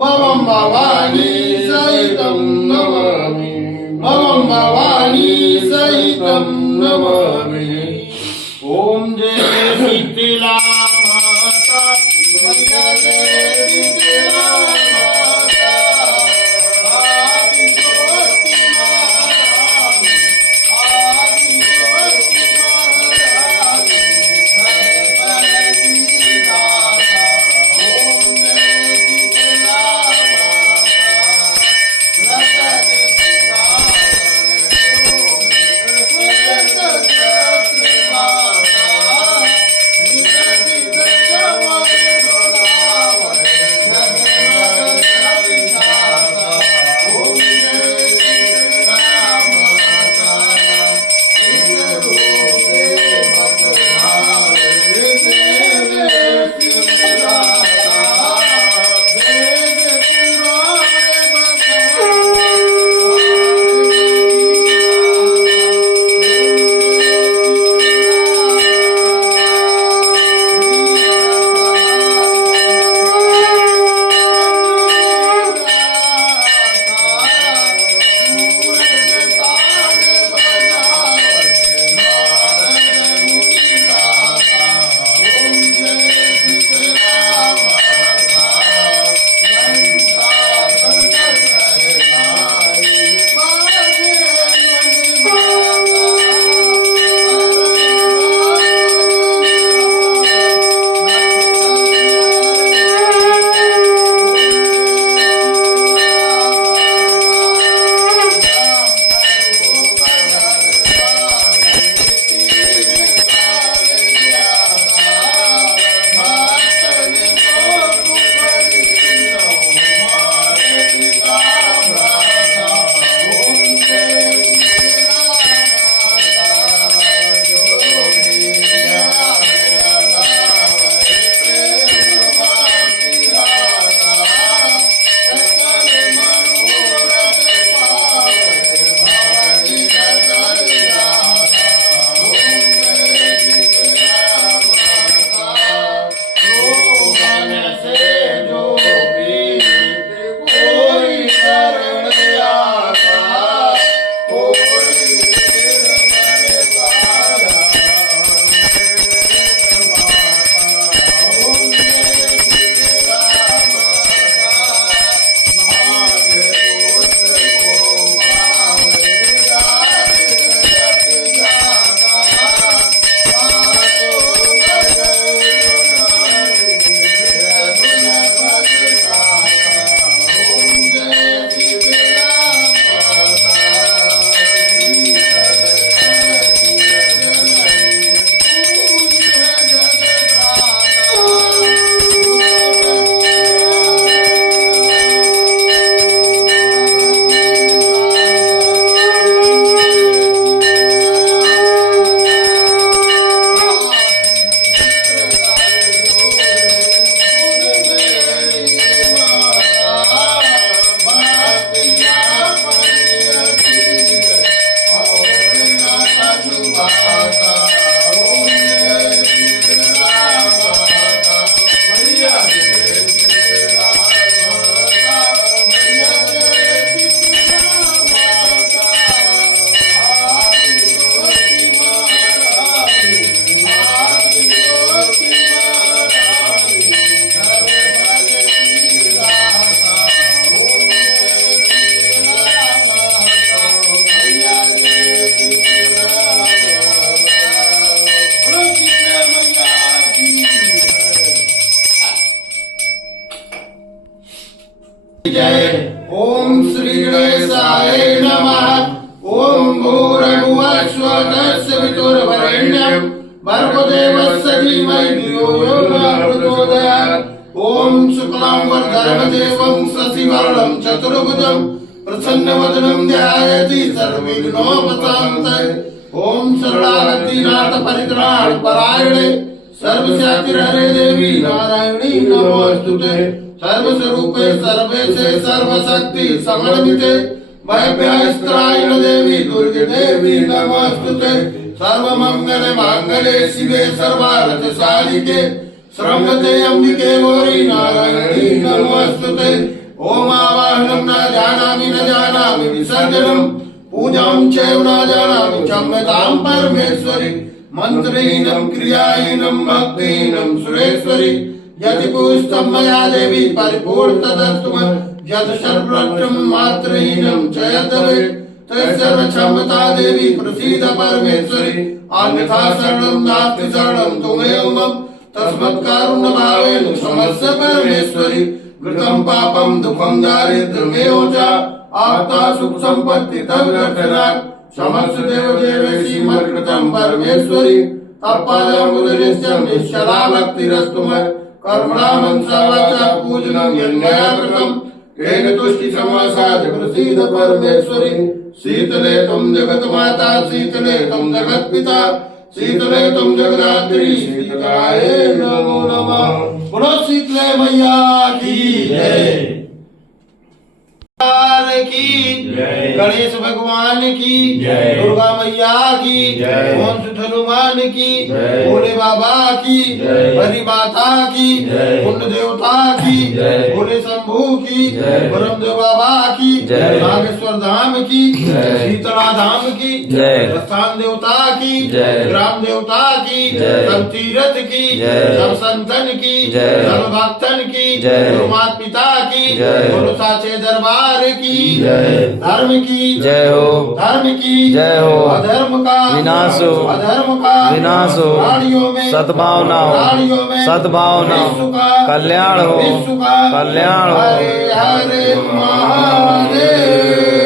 भवं भवानी सहितं नमामि भवं भवानी सहितं नमामि। ओम जय शीतला माता मैया जय शीतला माता आदि ज्योति महारानी आदि ज्योति महारानी जय बलसी दाता। ओम जय शीतला माता जय। ओम श्री गणेशाय नमः। ओम भूर्भुवः स्वः तत्सवितुर्वरेण्यं भर्गो देवस्य धीमहि धियो यो नः प्रचोदयात्। ओम शुक्लांबरधरं देवं शशिवर्णं चतुर्भुजं प्रसन्नवदनं ध्यायति सर्वविघ्नोपशान्तये। ओम शरणागतिनाथ परित्राण परायणे सर्वस्यातिहरे देवी नारायणी नमोस्तुते। सर्वस्वरूपे सर्वेशे सर्वशक्ति समन्विते भयभ्यस्त्रायण देवी दुर्गे देवी नमोस्तुते। सर्वमंगल मांगल्ये शिवे सर्वार्थ साधिके श्रृंगते अंबिके गौरी नारायणी नमोस्तुते। ओम आवाहनं न जानामि विसर्जनं पूजां चैव न जानामि क्षम्यतां परमेश्वरि। मंत्रहीनं क्रियाहीनं भक्तिहीनं सुरेश्वरि। यदि पुष्टं मया देवी परिपूर्णतदस्तु मे। यत् सर्वत्र मात्रहीनं च यद्भवेत् तत्सर्वक्षमता देवी प्रसीद परमेश्वरि। अन्यथा शरणं नास्ति शरणं त्वमेव मम तस्मत्कारुण्यभावेन क्षमस्व परमेश्वरि। कृतं पापं दुःखं दारिद्र्यमेव च आप्ता सुख संपत्ति तव दर्शनात् क्षमस्व देवदेवेशी मत्कृतं परमेश्वरि। तत्पादमुदरिष्यं निश्चला भक्तिरस्तु मे। कर्मणा मनसा वाचा पूजनं यन्मया कृतं तेन तुष्टि समासाद प्रसीद परमेश्वरि। शीतले तुम जगत माता शीतले तुम जगत पिता शीतले तुम जगदात्री शीतलाय नमो नमः। बोलो शीतले मैया की जय की गणेश भगवान की दुर्गा मैया की हंस हनुमान की भोले बाबा की हरि माता की कुंड देवता की भोले शंभू की ब्रह्मदेव बाबा की नागेश्वर धाम की शीतला धाम की स्थान देवता की ग्राम देवता की सब तीर्थ की सब संतन की सब भक्तन की माता पिता की बोलो साचे दरबार की धर्म की जय हो, धर्म की जय हो, अधर्म का विनाश हो, अधर्म का विनाश हो, प्राणियों में सद्भावना हो, प्राणियों में सद्भावना हो, विश्व का कल्याण हो, विश्व का कल्याण हो। हरे हरे महादेव।